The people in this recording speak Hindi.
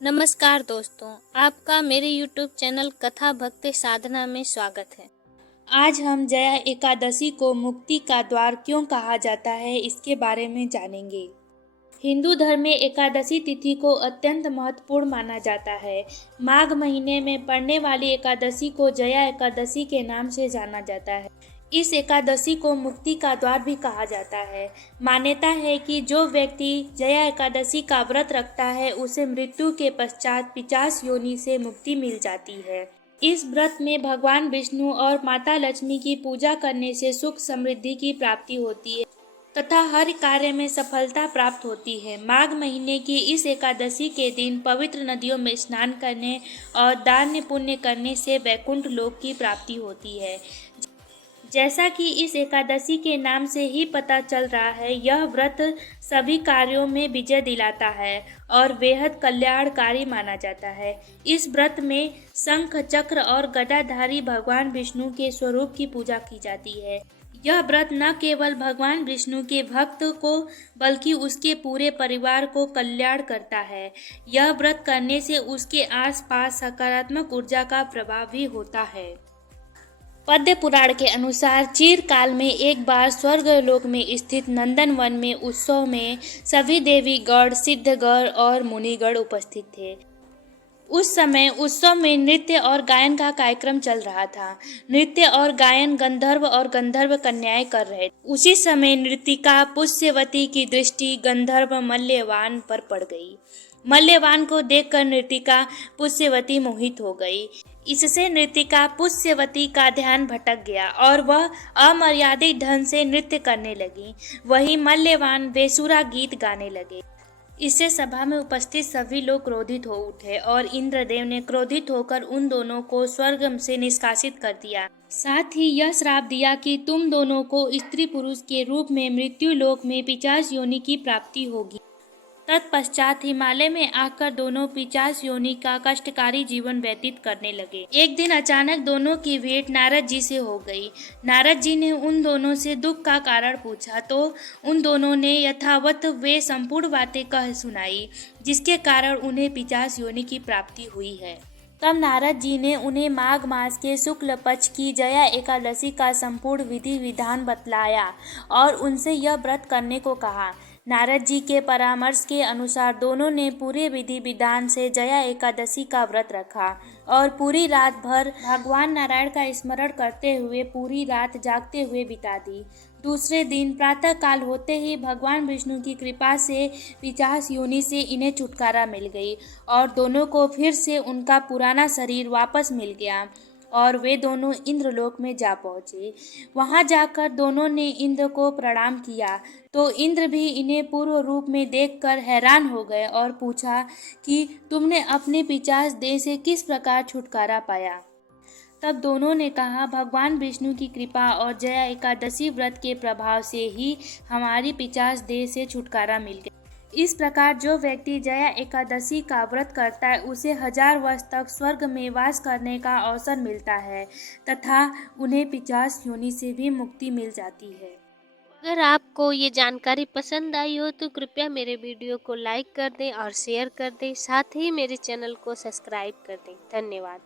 नमस्कार दोस्तों, आपका मेरे YouTube चैनल कथा भक्ति साधना में स्वागत है। आज हम जया एकादशी को मुक्ति का द्वार क्यों कहा जाता है, इसके बारे में जानेंगे। हिंदू धर्म में एकादशी तिथि को अत्यंत महत्वपूर्ण माना जाता है। माघ महीने में पड़ने वाली एकादशी को जया एकादशी के नाम से जाना जाता है। इस एकादशी को मुक्ति का द्वार भी कहा जाता है। मान्यता है कि जो व्यक्ति जया एकादशी का व्रत रखता है उसे मृत्यु के पश्चात पिशाच योनि से मुक्ति मिल जाती है। इस व्रत में भगवान विष्णु और माता लक्ष्मी की पूजा करने से सुख समृद्धि की प्राप्ति होती है तथा हर कार्य में सफलता प्राप्त होती है। माघ महीने की इस एकादशी के दिन पवित्र नदियों में स्नान करने और दान पुण्य करने से वैकुंठ लोक की प्राप्ति होती है। जैसा कि इस एकादशी के नाम से ही पता चल रहा है, यह व्रत सभी कार्यों में विजय दिलाता है और बेहद कल्याणकारी माना जाता है। इस व्रत में शंख चक्र और गदाधारी भगवान विष्णु के स्वरूप की पूजा की जाती है। यह व्रत न केवल भगवान विष्णु के भक्त को बल्कि उसके पूरे परिवार को कल्याण करता है। यह व्रत करने से उसके आसपास सकारात्मक ऊर्जा का प्रभाव भी होता है। पद्म पुराण के अनुसार चिरकाल में एक बार स्वर्गलोक में स्थित नंदन वन में उत्सव में सभी देवीगण, सिद्धगण और मुनिगण उपस्थित थे। उस समय उत्सव में नृत्य और गायन का कार्यक्रम चल रहा था। नृत्य और गायन गंधर्व और गंधर्व कन्याएं कर रहे थे। उसी समय नृतिका पुष्यवती की दृष्टि गंधर्व मल्यवान पर पड़ गई। मल्यवान को देखकर नृतिका पुष्यवती मोहित हो गई। इससे नृतिका पुष्यवती का ध्यान भटक गया और वह अमर्यादित ढंग से नृत्य करने लगी। वहीं मल्यवान बेसुरा गीत गाने लगे। इससे सभा में उपस्थित सभी लोग क्रोधित हो उठे और इंद्रदेव ने क्रोधित होकर उन दोनों को स्वर्ग से निष्कासित कर दिया। साथ ही यह श्राप दिया कि तुम दोनों को स्त्री पुरुष के रूप में मृत्यु लोक में पिशाच योनि की प्राप्ति होगी। तत्पश्चात हिमालय में आकर दोनों पिशाच योनि का कष्टकारी जीवन व्यतीत करने लगे। एक दिन अचानक दोनों की भेंट नारद जी से हो गई। नारद जी ने उन दोनों से दुख का कारण पूछा तो उन दोनों ने यथावत वे संपूर्ण बातें कह सुनाई, जिसके कारण उन्हें पिशाच योनि की प्राप्ति हुई है। तब नारद जी ने उन्हें माघ मास के शुक्ल पक्ष की जया एकादशी का संपूर्ण विधि विधान बतलाया और उनसे यह व्रत करने को कहा। नारद जी के परामर्श के अनुसार दोनों ने पूरे विधि विधान से जया एकादशी का व्रत रखा और पूरी रात भर भगवान नारायण का स्मरण करते हुए पूरी रात जागते हुए बिता दी। दूसरे दिन प्रातः काल होते ही भगवान विष्णु की कृपा से पिशाच योनि से इन्हें छुटकारा मिल गई और दोनों को फिर से उनका पुराना शरीर वापस मिल गया और वे दोनों इंद्रलोक में जा पहुँचे। वहाँ जाकर दोनों ने इंद्र को प्रणाम किया तो इंद्र भी इन्हें पूर्व रूप में देखकर हैरान हो गए और पूछा कि तुमने अपने पिशाच देह से किस प्रकार छुटकारा पाया। तब दोनों ने कहा, भगवान विष्णु की कृपा और जया एकादशी व्रत के प्रभाव से ही हमारी पिशाच देह से छुटकारा मिल गया। इस प्रकार जो व्यक्ति जया एकादशी का व्रत करता है उसे 1000 वर्ष तक स्वर्ग में वास करने का अवसर मिलता है तथा उन्हें पिशाच योनि से भी मुक्ति मिल जाती है। अगर आपको ये जानकारी पसंद आई हो तो कृपया मेरे वीडियो को लाइक कर दें और शेयर कर दें, साथ ही मेरे चैनल को सब्सक्राइब कर दें। धन्यवाद।